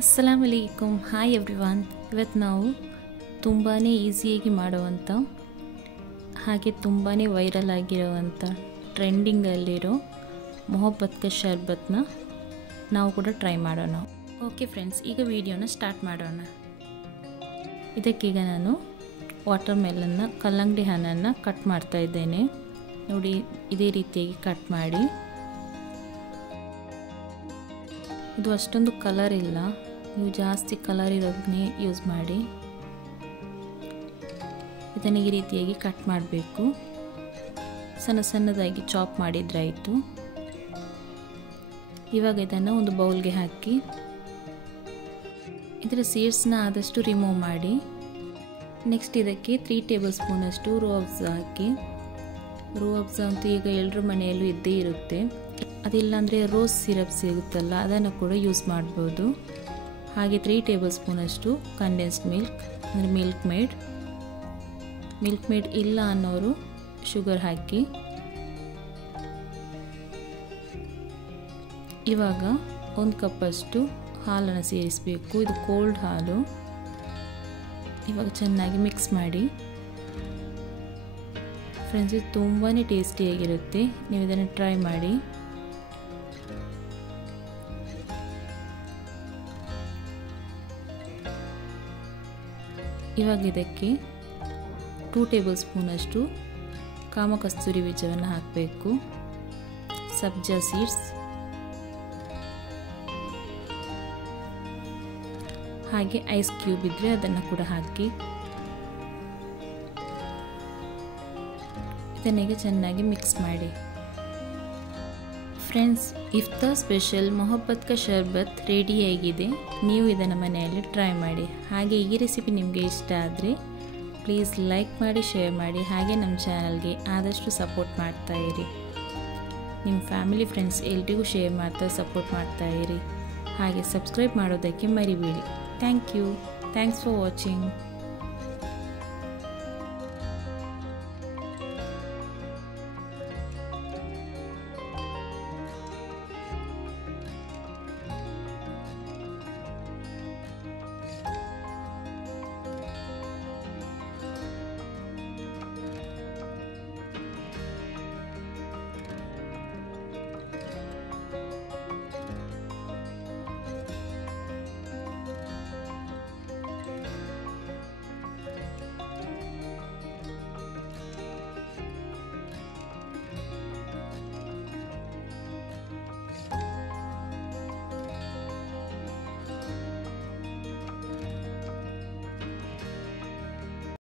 ಅಸ್ಸಲಾಮು ಅಲೈಕುಮ್. Hi everyone. ಇವತ್ತು ನಾವು ತುಂಬಾ ಈಸಿಯಾಗಿ ಮಾಡುವಂಥ ಹಾಗೆ ತುಂಬಾ ವೈರಲ್ ಆಗಿರುವಂಥ ಟ್ರೆಂಡಿಂಗಲ್ಲಿರೋ ಮೊಹಬ್ಬತ್ ಕಾ ಶರ್ಬತ್ನ ನಾವು ಕೂಡ ಟ್ರೈ ಮಾಡೋಣ. ಓಕೆ ಫ್ರೆಂಡ್ಸ್, ಈಗ ವಿಡಿಯೋನ ಸ್ಟಾರ್ಟ್ ಮಾಡೋಣ. ಇದಕ್ಕೀಗ ನಾನು ವಾಟರ್ ಮೆಲನ್ನ ಕಲ್ಲಂಗಡಿ ಹಣ್ಣನ್ನು ಕಟ್ ಮಾಡ್ತಾ ಇದ್ದೇನೆ. ನೋಡಿ, ಇದೇ ರೀತಿಯಾಗಿ ಕಟ್ ಮಾಡಿ. ಇದು ಅಷ್ಟೊಂದು ಕಲರ್ ಇಲ್ಲ, ನೀವು ಜಾಸ್ತಿ ಕಲರ್ ಇರೋದನ್ನೇ ಯೂಸ್ ಮಾಡಿ. ಇದನ್ನು ಈ ರೀತಿಯಾಗಿ ಕಟ್ ಮಾಡಬೇಕು. ಸಣ್ಣ ಸಣ್ಣದಾಗಿ ಚಾಪ್ ಮಾಡಿದ್ರಾಯಿತು. ಇವಾಗ ಇದನ್ನು ಒಂದು ಬೌಲ್ಗೆ ಹಾಕಿ ಇದರ ಸೀಡ್ಸ್ನ ಆದಷ್ಟು ರಿಮೂವ್ ಮಾಡಿ. ನೆಕ್ಸ್ಟ್ ಇದಕ್ಕೆ 3 ಟೇಬಲ್ ಸ್ಪೂನಷ್ಟು ರೂ ಅಫ್ಜಾ ಹಾಕಿ. ರೂ ಅಫ್ಜಾ ಅಂತೂ ಈಗ ಎಲ್ಲರ ಮನೆಯಲ್ಲೂ ಇದ್ದೇ ಇರುತ್ತೆ. ಅದಿಲ್ಲಾಂದರೆ ರೋಸ್ ಸಿರಪ್ ಸಿಗುತ್ತಲ್ಲ, ಅದನ್ನು ಕೂಡ ಯೂಸ್ ಮಾಡ್ಬೋದು. ಹಾಗೆ 3 ಟೇಬಲ್ ಸ್ಪೂನಷ್ಟು ಕಂಡೆನ್ಸ್ಡ್ ಮಿಲ್ಕ್ ಅಂದರೆ ಮಿಲ್ಕ್ ಮೇಡ್ ಇಲ್ಲ ಅನ್ನೋರು ಶುಗರ್ ಹಾಕಿ. ಇವಾಗ 1 ಕಪ್ಪಷ್ಟು ಹಾಲನ್ನು ಸೇರಿಸಬೇಕು. ಇದು ಕೋಲ್ಡ್ ಹಾಲು. ಇವಾಗ ಚೆನ್ನಾಗಿ ಮಿಕ್ಸ್ ಮಾಡಿ. ಫ್ರೆಂಡ್ಸ್, ಇದು ತುಂಬಾ ಟೇಸ್ಟಿಯಾಗಿರುತ್ತೆ. ನೀವು ಇದನ್ನು ಟ್ರೈ ಮಾಡಿ. ಇವಾಗ ಇದಕ್ಕೆ 2 ಟೇಬಲ್ ಸ್ಪೂನಷ್ಟು ಕಾಮಕಸ್ತೂರಿ ಬೀಜವನ್ನು ಹಾಕಬೇಕು. ಸಬ್ಜಾ ಸೀಡ್ಸ್ ಹಾಗೆ ಐಸ್ ಕ್ಯೂಬ್ ಇದ್ದರೆ ಅದನ್ನು ಕೂಡ ಹಾಕಿ. ಇದನ್ನೀಗ ಚೆನ್ನಾಗಿ ಮಿಕ್ಸ್ ಮಾಡಿ. ಫ್ರೆಂಡ್ಸ್, ಇಫ್ತಾರ್ ಸ್ಪೆಷಲ್ ಮೊಹಬ್ಬತ್ ಕಾ ಶರ್ಬತ್ ರೆಡಿಯಾಗಿದೆ. ನೀವು ಇದನ್ನು ಮನೆಯಲ್ಲಿ ಟ್ರೈ ಮಾಡಿ. ಹಾಗೆ ಈ ರೆಸಿಪಿ ನಿಮಗೆ ಇಷ್ಟ ಆದರೆ ಪ್ಲೀಸ್ ಲೈಕ್ ಮಾಡಿ, ಶೇರ್ ಮಾಡಿ. ಹಾಗೆ ನಮ್ಮ ಚಾನಲ್ಗೆ ಆದಷ್ಟು ಸಪೋರ್ಟ್ ಮಾಡ್ತಾ ಇರಿ. ನಿಮ್ಮ ಫ್ಯಾಮಿಲಿ ಫ್ರೆಂಡ್ಸ್ ಎಲ್ರಿಗೂ ಶೇರ್ ಮಾಡ್ತಾ ಸಪೋರ್ಟ್ ಮಾಡ್ತಾ ಇರಿ. ಹಾಗೆ ಸಬ್ಸ್ಕ್ರೈಬ್ ಮಾಡೋದಕ್ಕೆ ಮರಿಬೇಡಿ. Thank you. Thanks for watching.